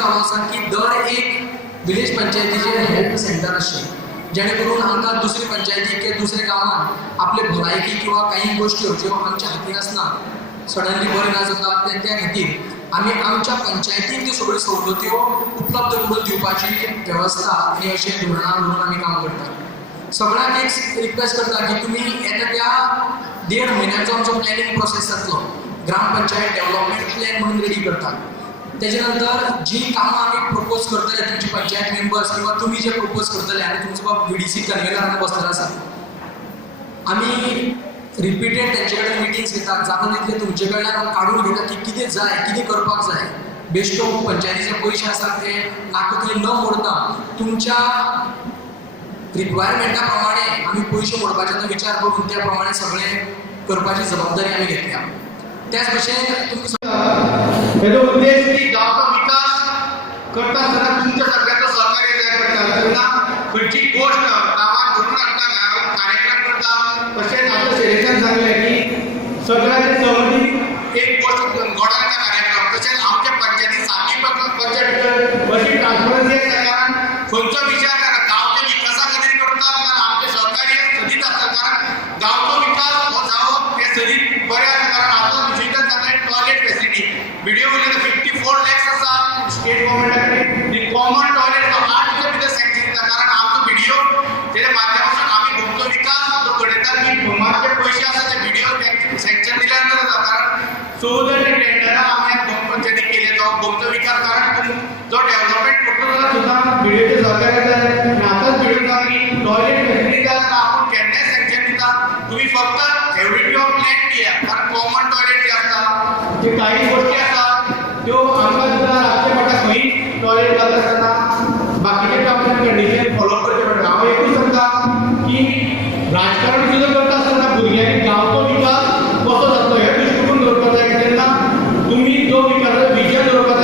चालू आसा की दर एक विलेज पंचायतीचे हेल्थ सेंटर आसचे जेणे करून आमकां दुसरी पंचायती किंवा दुसऱ्या गांवांत आपले भलायकी किंवा काही गोष्टी ज्यो आमच्या हातीन आसना सडनली बरें ना जाता त्या खातीर आमी आमच्या पंचायतीन त्यो सगळ्यो सवलत्यो उपलब्ध करून दिवपाची वेवस्था आनी अशें धोरणां धरून आमी काम करतात. सगळ्यांक एक रिक्वेस्ट करता की तुमी येता त्या 1.5 म्हयन्याचो आमचो प्लॅनिंग प्रोसेस जातलो. ग्रामपंचायत डेव्हलपमेंट प्लॅन म्हणून रेडी करतात. त्याच्या नंतर जी कामां आमी प्रपोज करतले तुमचे पंचायत मेंबर्स किंवा तुमी जे प्रपोज करतले आनी तुमचो बाब VDC कन्व्हेनरान बसलेलो आसा आमी रिपिटेड तेंचे कडेन मिटिंग्स घेतात जाता तितले तुमचे कडल्यान काडून घेतात की कितें जाय कितें करपाक जाय बेश्टो पंचायतीचे पयशे आसात ते नाका ते न मोडटा तुमच्या रिक्वायरमेंटा प्रमाणे आमी पयशे मोडपाचो विचार करून त्या प्रमाणे सगळें करपाची जबाबदारी आमी घेतल्या. त्याच भशेन हेजो उद्देश की गांवचो विकास करता आसतना तुमच्या सगळ्यांचो सहकार्य जाय पडटा. तेन्ना खंयची गोश्ट गांवांत घडून हाडटा कार्यक्रम करता तशेंच आतां सिलेक्शन सांगलें की सगळ्यांनी सवलती एक गोश्ट घडोवपाचो कार्यक्रम तशेंच आमच्या पंचायती सातूय पंचायत अशी ट्रान्सपरन्सी आसा कारण खंयचो विचार करा गांवच्या विकासा खातीर करता कारण आमचें सहकार्य सदीत आसता कारण गांवचो विकास हो जावप हें सदीत बरें आसा कारण आतां विशयितान सांगलें टॉयलेट फॅसिलिटी व्हिडिओ म्हणजे 54 लॅक्स आसा स्टेट गव्हर्मेंटाकडे कॉमन टॉयलेट 8 दिवसा भितर सँक्शन दिता कारण आमचो व्हिडिओ तेच्या माध्यमातून आमी गोंयचो विकास जो घडयता की मातशे पयशे आसा ते व्हिडिओ सँक्शन दिल्या नंतर जाता कारण 14 टेंडरां आमी दोन पंचायती केले तो गोंयचो विकास कारण जो डेव्हलपमेंट करता जाल्यार सुद्दां व्हिडिओचे सहकार्य जाय आनी आतांच व्हिडिओ सांग की टॉयलेट फॅसिलिटी जाल्यार आपूण केन्नाय सँक्शन दिता तुम्ही फक्त एवढी ऑफ लँड दिया कारण कॉमन टॉयलेट जे आसता जे काही गोष्टी आसतात त्यो आमकां